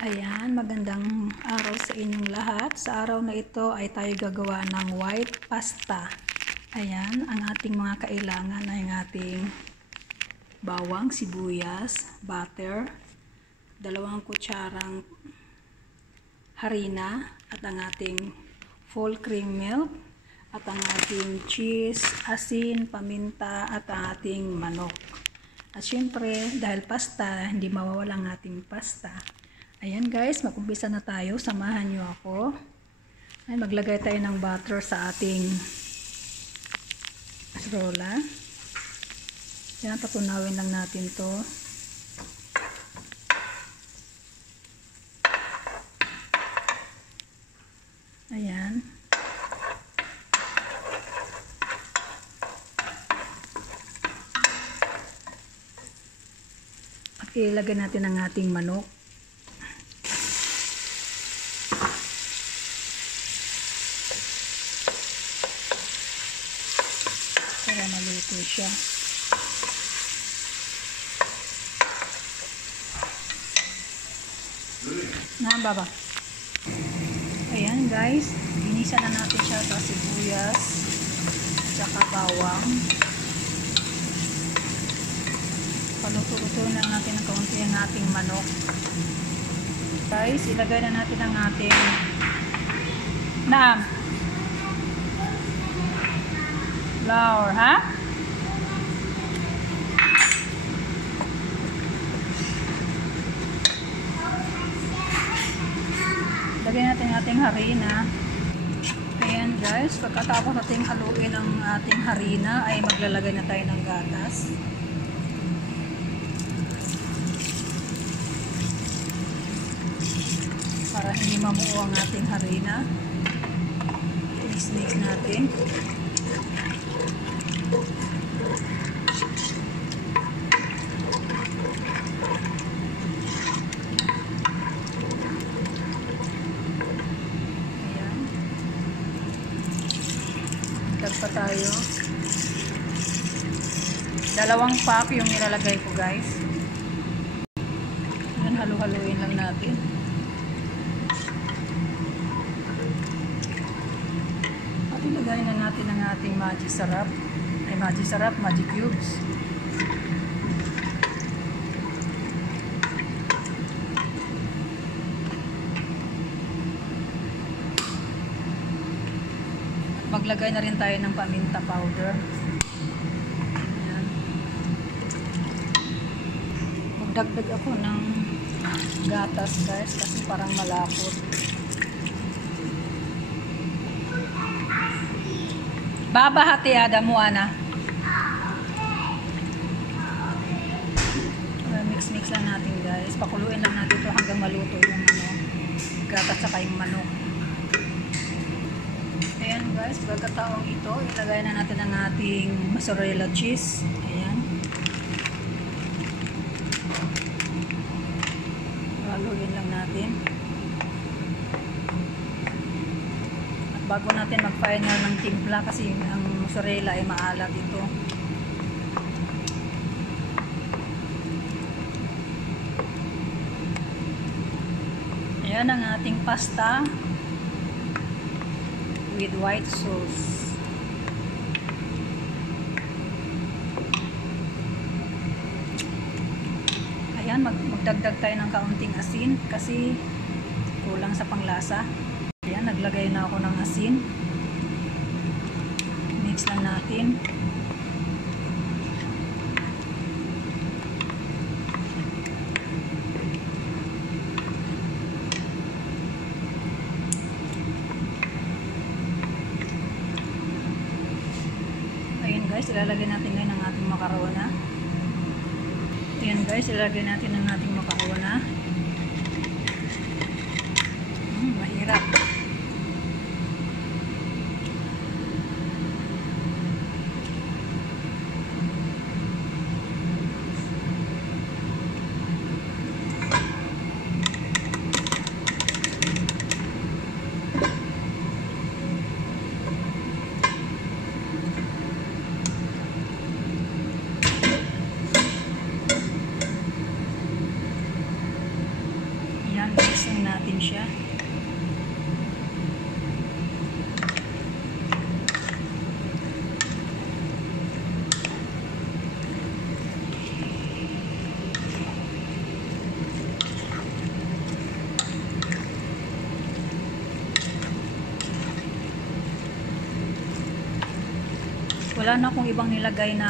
Ayan, magandang araw sa inyong lahat. Sa araw na ito ay tayo gagawa ng white pasta. Ayan, ang ating mga kailangan ay ang ating bawang, sibuyas, butter, 2 kutsarang harina, at ang ating full cream milk, at ang ating cheese, asin, paminta, at ang ating manok. At syempre, dahil pasta, hindi mawawala ang ating pasta. Ayan guys, mag-umpisa na tayo. Samahan nyo ako. Ay, maglagay tayo ng butter sa ating rola. Ayan, patunawin lang natin to. Ayan. At ilagay natin ang ating manok. Para maluto siya. Baba. Ayan guys, inisa na natin siya sa sibuyas at saka bawang. Paluto-luto na natin ng kaunti ang ating manok. Guys, ilagay na natin ang ating flour, ha? Lagyan natin ang ating harina. Ayan guys, pagkatapos natin haluin ang ating harina ay maglalagay na tayo ng gatas. Para hindi mamuo ang ating harina. Mix natin. Pa tayo. 2 pack yung nilalagay ko guys. Yan, halu-haluin lang natin. At ilagay na natin ang ating magic sarap. Magic cubes. Maglagay na rin tayo ng paminta powder. Ayan. Magdagdag ako ng gatas guys kasi parang malapot. Babahati mo ana. Mix lang natin guys. Pakuluin lang natin ito hanggang maluto yung gatas saka yung manok. Ayan guys, pagkataong ito, ilagay na natin ang ating mozzarella cheese. Ayan. Haluin lang natin. At bago natin mag-final ng timpla kasi ang mozzarella ay maalat ito. Ayan ang ating pasta with white sauce. Ayan, magdagdag tayo ng kaunting asin kasi kulang sa panglasa. Ayan, naglagay na ako ng asin. Mix lang natin. Guys, ilalagay natin ngayon ang ating makarona. Ayan guys, ilalagay natin ang ating makarona. Mahirap. i-mix natin siya. Wala na akong ibang nilagay na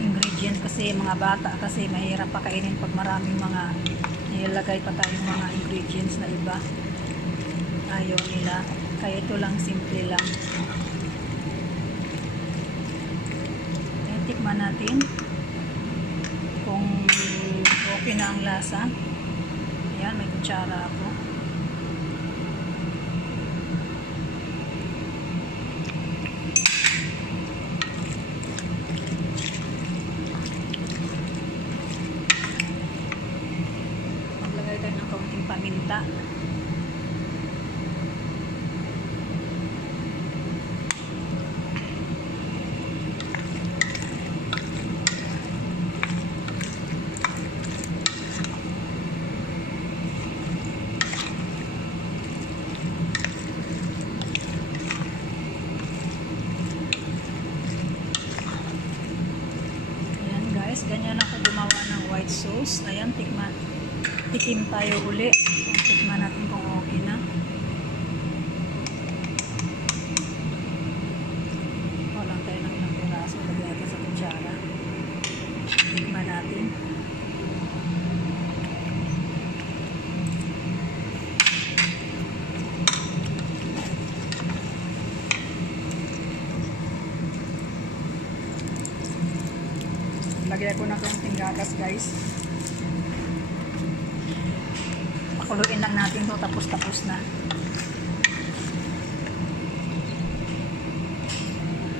ingredient kasi mga bata kasi mahirap pakainin pag maraming mga nilagay pa tayong mga ingredients na iba. Ayaw nila. Kaya ito lang, simple lang. Ayan, tikman natin kung okay na ang lasa. Ayan, may kutsara ako. Paminta. Ayan guys, ganyan ako gumawa ng white sauce. Ayan, tikim tayo uli. Tikman natin kung okay na. Walang tayo ng ilang piraso. Lagyan natin sa kutsara. Tikman natin. Lagyan ko na konting gatas guys. Pakuluin lang natin to tapos na.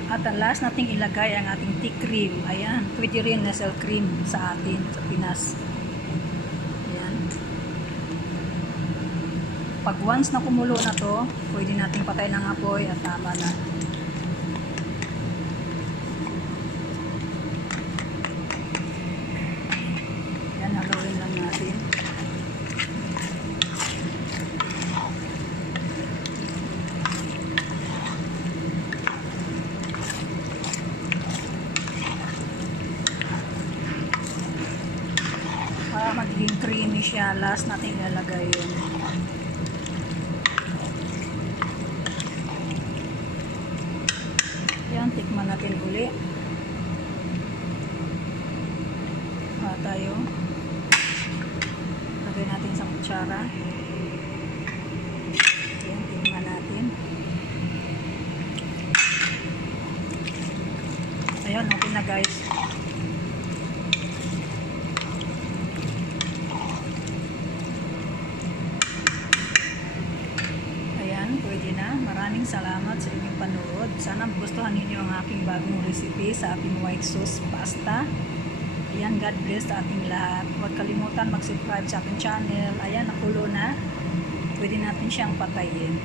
At ang last nating ilagay ang ating tea cream. Ayan, pwede rin nasal cream sa atin sa Pinas. Ayan. Pag once na kumulo na to, pwede nating patay ng apoy at tama na. Ayan, haluin lang natin. Para magiging creamy siya, last natin ilalagay yun. Yan, tikman natin uli. Tayo. Lagay natin sa kutsara. Yan, tikman natin. Ayan, okay na guys. Pwede na. Maraming salamat sa inyong panood. Sana gustuhan ninyo ang aking bagong recipe sa ating white sauce pasta. Ayan, God bless sa ating lahat. Huwag kalimutan mag-subscribe sa aking channel. Ayan, nakulo na. Pwede natin siyang patayin.